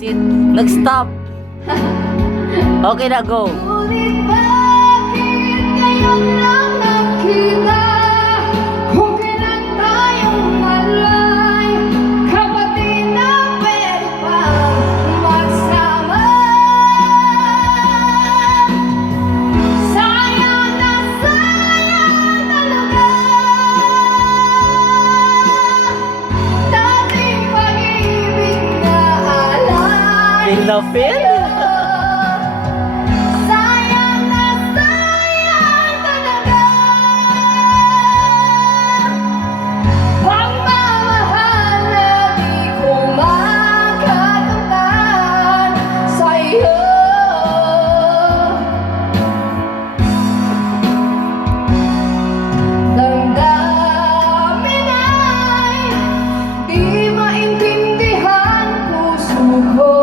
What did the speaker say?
Sit. Nag-stop. Okay na, go. Ngunit bakit ngayon lang nakita? Kung kailan tayong malay, kapatid na pwede pang magsama. Sayang na sayang talaga dating pag-ibig na alay. Feel na feel. Sayang na sayang talaga pagmamahal na di ko makakamtan sa'yo. Damdamin ay di maintindihan puso ko.